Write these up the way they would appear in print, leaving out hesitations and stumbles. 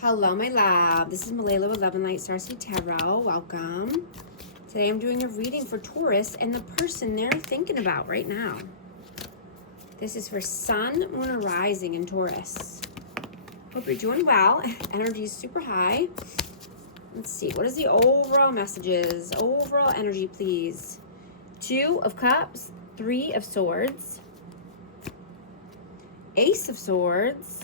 Hello, my love. This is Malayla with Love and Light Starseed Tarot. Welcome. Today I'm doing a reading for Taurus and the person they're thinking about right now. This is for Sun, Moon, or Rising in Taurus. Hope you're doing well. Energy is super high. Let's see. What is the overall messages? Overall energy, please. 2 of Cups, 3 of Swords, Ace of Swords,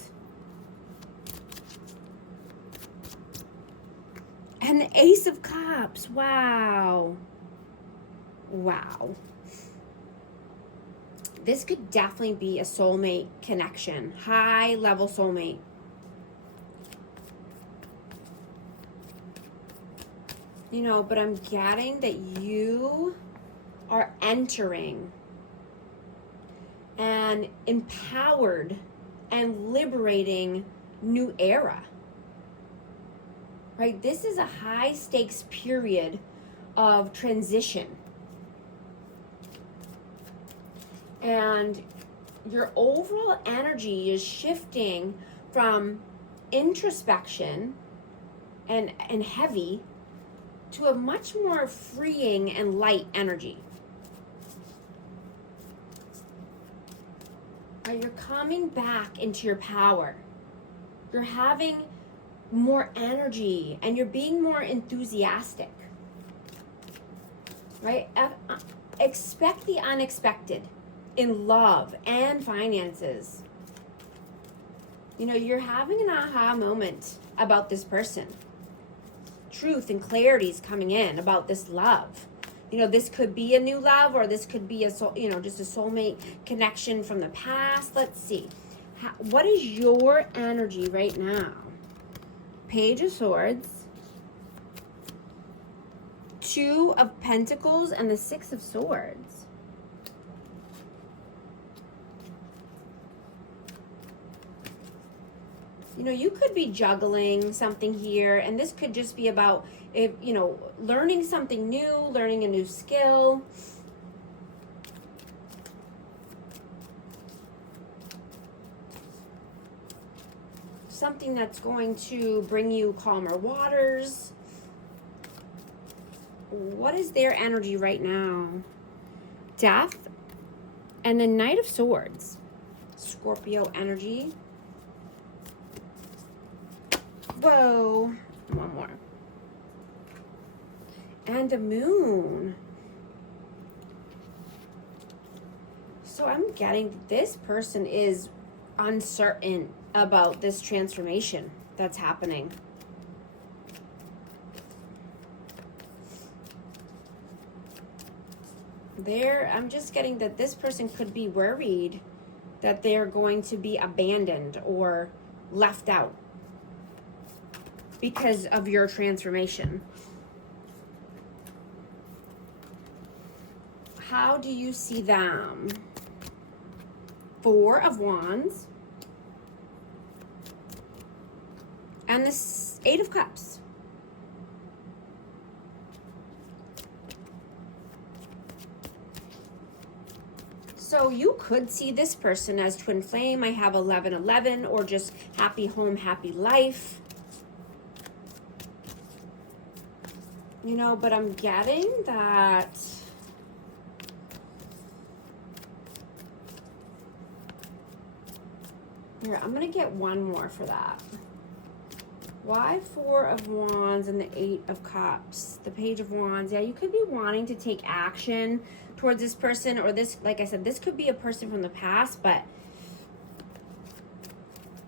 and the Ace of Cups. Wow. Wow. This could definitely be a soulmate connection. High level soulmate. You know, but I'm getting that you are entering an empowered and liberating new era. Right? This is a high stakes period of transition. And your overall energy is shifting from introspection and heavy to a much more freeing and light energy. Right? You're coming back into your power. You're having more energy and you're being more enthusiastic. Right? Expect the unexpected in love and finances. You know, you're having an aha moment about this person. Truth and clarity is coming in about this love. You know, this could be a new love, or this could be a soul, you know, just a soulmate connection from the past. Let's see. What is your energy right now? Page of Swords, 2 of Pentacles, and the 6 of Swords. You know, you could be juggling something here, and this could just be about, if you know, learning something new, learning a new skill. Something that's going to bring you calmer waters. What is their energy right now? Death and the Knight of Swords. Scorpio energy. Whoa. One more. And the Moon. So I'm getting this person is uncertain about this transformation that's happening. I'm just getting that this person could be worried that they're going to be abandoned or left out because of your transformation. How do you see them? 4 of Wands and the 8 of Cups. So you could see this person as twin flame. I have 11-11, or just happy home, happy life. You know, but I'm getting that here, I'm going to get one more for that. Why 4 of Wands and the 8 of Cups? The Page of Wands. Yeah, you could be wanting to take action towards this person, or this, like I said, this could be a person from the past, but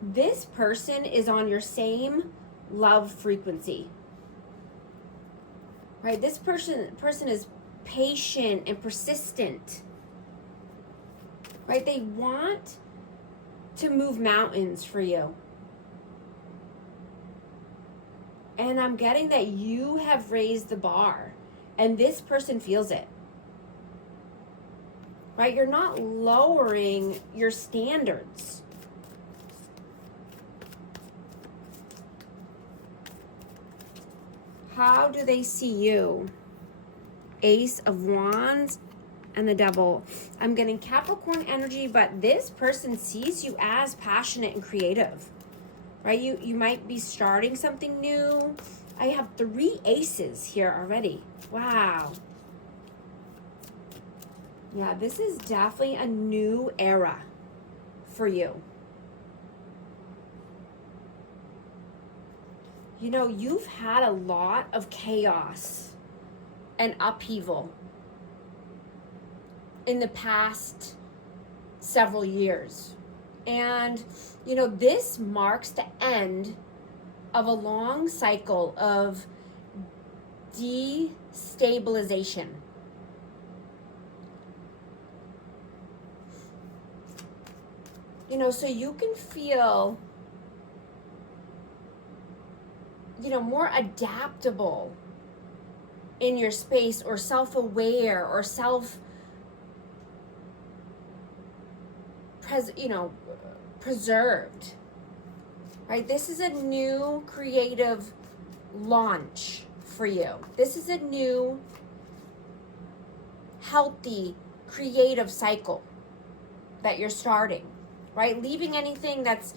this person is on your same love frequency. Right? This person is patient and persistent. Right? They want to move mountains for you. And I'm getting that you have raised the bar, and this person feels it. Right? You're not lowering your standards. How do they see you? Ace of Wands and the Devil. I'm getting Capricorn energy, but this person sees you as passionate and creative. right? You might be starting something new. I have 3 aces here already. Wow. Yeah, this is definitely a new era for you. You know, you've had a lot of chaos and upheaval in the past several years. And, you know, this marks the end of a long cycle of destabilization. You know, so you can feel, you know, more adaptable in your space, or self-aware, or preserved, right? This is a new creative launch for you. This is a new healthy creative cycle that you're starting, right? Leaving anything that's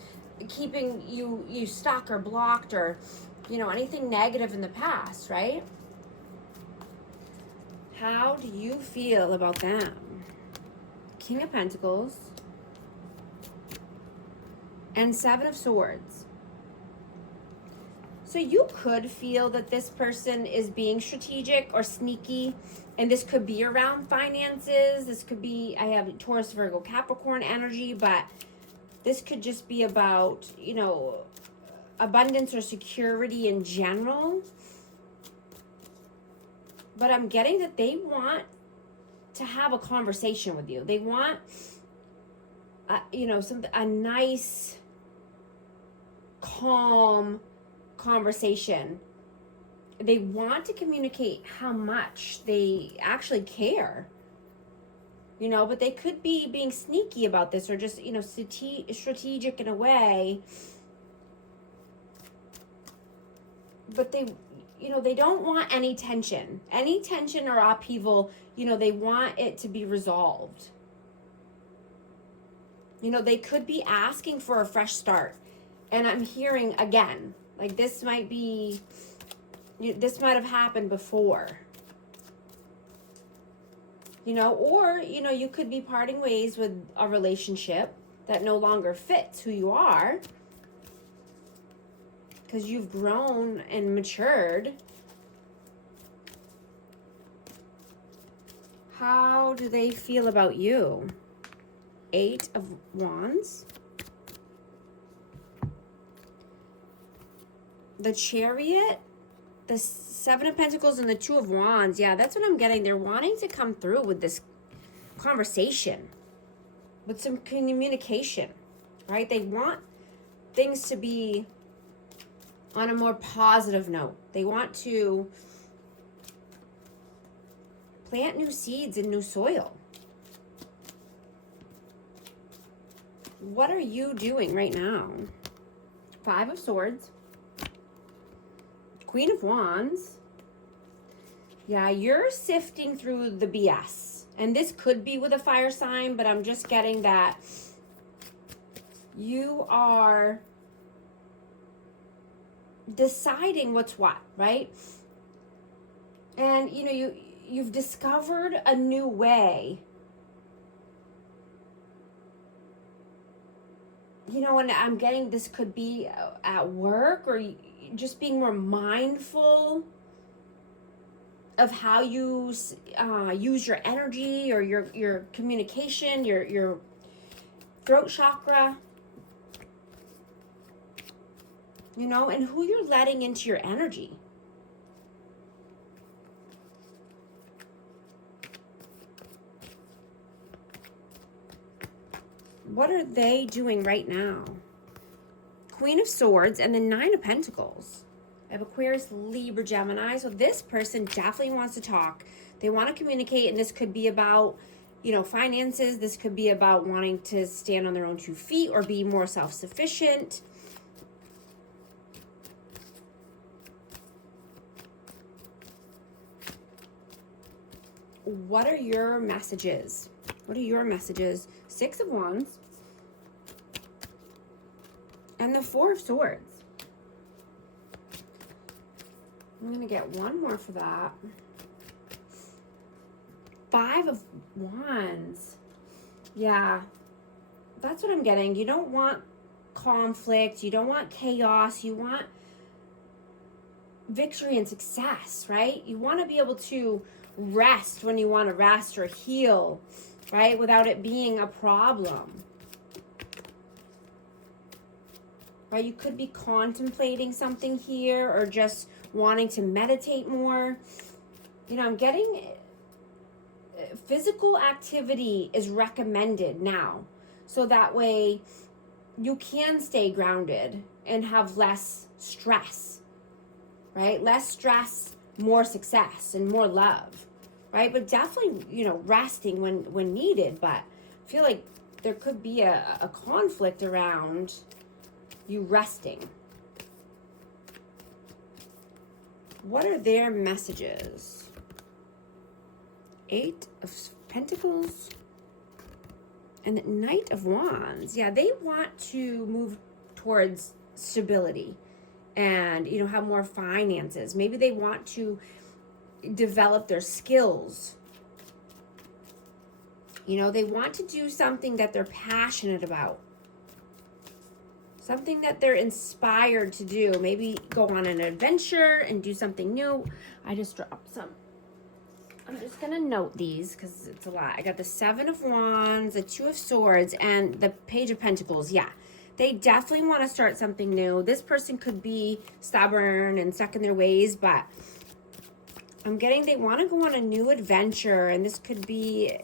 keeping you stuck or blocked, or, you know, anything negative in the past, right? How do you feel about them? King of Pentacles and 7 of Swords. So you could feel that this person is being strategic or sneaky, and this could be around finances. This could be, I have Taurus, Virgo, Capricorn energy, but this could just be about, you know, abundance or security in general. But I'm getting that they want to have a conversation with you. They want, you know, a nice, calm conversation. They want to communicate how much they actually care, you know, but they could be being sneaky about this, or just, you know, strategic in a way. But they, you know, they don't want any tension or upheaval. You know, they want it to be resolved. You know, they could be asking for a fresh start. And I'm hearing again, like this might have happened before. You know, or, you know, you could be parting ways with a relationship that no longer fits who you are, because you've grown and matured. How do they feel about you? 8 of Wands. The Chariot, the 7 of Pentacles, and the 2 of Wands. Yeah, that's what I'm getting. They're wanting to come through with this conversation, with some communication, right? They want things to be on a more positive note. They want to plant new seeds in new soil. What are you doing right now? 5 of Swords. Queen of Wands. Yeah, you're sifting through the BS. And this could be with a fire sign, but I'm just getting that you are deciding what's what, right? And, you know, you've discovered a new way. You know, and I'm getting this could be at work, or just being more mindful of how you use your energy, or your communication, your throat chakra, you know, and who you're letting into your energy. What are they doing right now? Queen of Swords and the 9 of Pentacles. I have Aquarius, Libra, Gemini. So this person definitely wants to talk. They want to communicate, and this could be about, you know, finances. This could be about wanting to stand on their own 2 feet or be more self-sufficient. What are your messages? What are your messages? 6 of Wands And the Four of Swords. I'm going to get one more for that. Five of Wands. Yeah, that's what I'm getting. You don't want conflict. You don't want chaos. You want victory and success, right? You want to be able to rest when you want to rest, or heal, right? Without it being a problem. Right? You could be contemplating something here, or just wanting to meditate more. You know, I'm getting physical activity is recommended now. So that way you can stay grounded and have less stress, right? Less stress, more success and more love, right? But definitely, you know, resting when needed. But I feel like there could be a conflict around you resting. What are their messages? Eight of Pentacles and Knight of Wands. Yeah, they want to move towards stability and, you know, have more finances. Maybe they want to develop their skills. You know, they want to do something that they're passionate about. Something that they're inspired to do. Maybe go on an adventure and do something new. I just dropped some. I'm just going to note these because it's a lot. I got the Seven of Wands, the Two of Swords, and the Page of Pentacles. Yeah, they definitely want to start something new. This person could be stubborn and stuck in their ways, but I'm getting they want to go on a new adventure, and this could be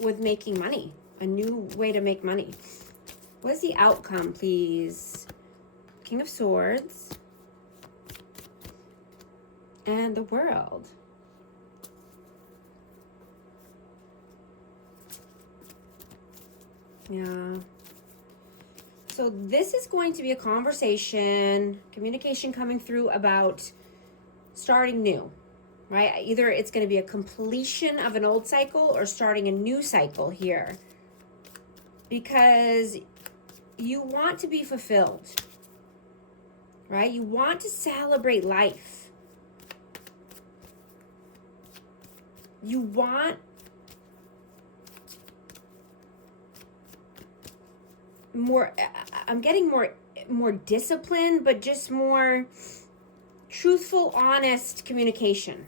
with making money, a new way to make money. What is the outcome, please? King of Swords and the World. Yeah. So this is going to be a conversation, communication coming through about starting new, right? Either it's going to be a completion of an old cycle or starting a new cycle here. Because you want to be fulfilled, right? You want to celebrate life. You want more, I'm getting more discipline, but just more truthful, honest communication.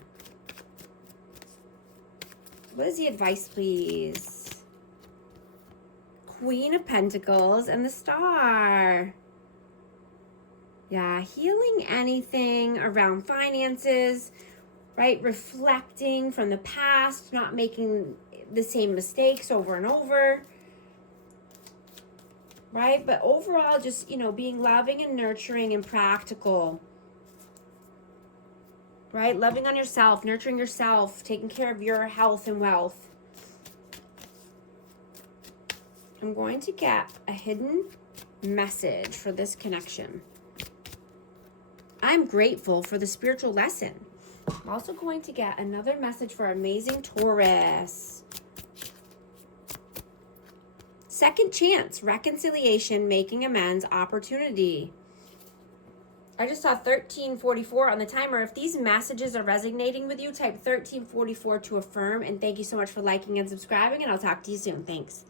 What is the advice, please? Queen of Pentacles and the Star. Yeah, healing anything around finances, right? Reflecting from the past, not making the same mistakes over and over, right? But overall, just, you know, being loving and nurturing and practical, right? Loving on yourself, nurturing yourself, taking care of your health and wealth. I'm going to get a hidden message for this connection. I'm grateful for the spiritual lesson. I'm also going to get another message for amazing Taurus. Second chance, reconciliation, making amends, opportunity. I just saw 1344 on the timer. If these messages are resonating with you, type 1344 to affirm. And thank you so much for liking and subscribing, and I'll talk to you soon. Thanks.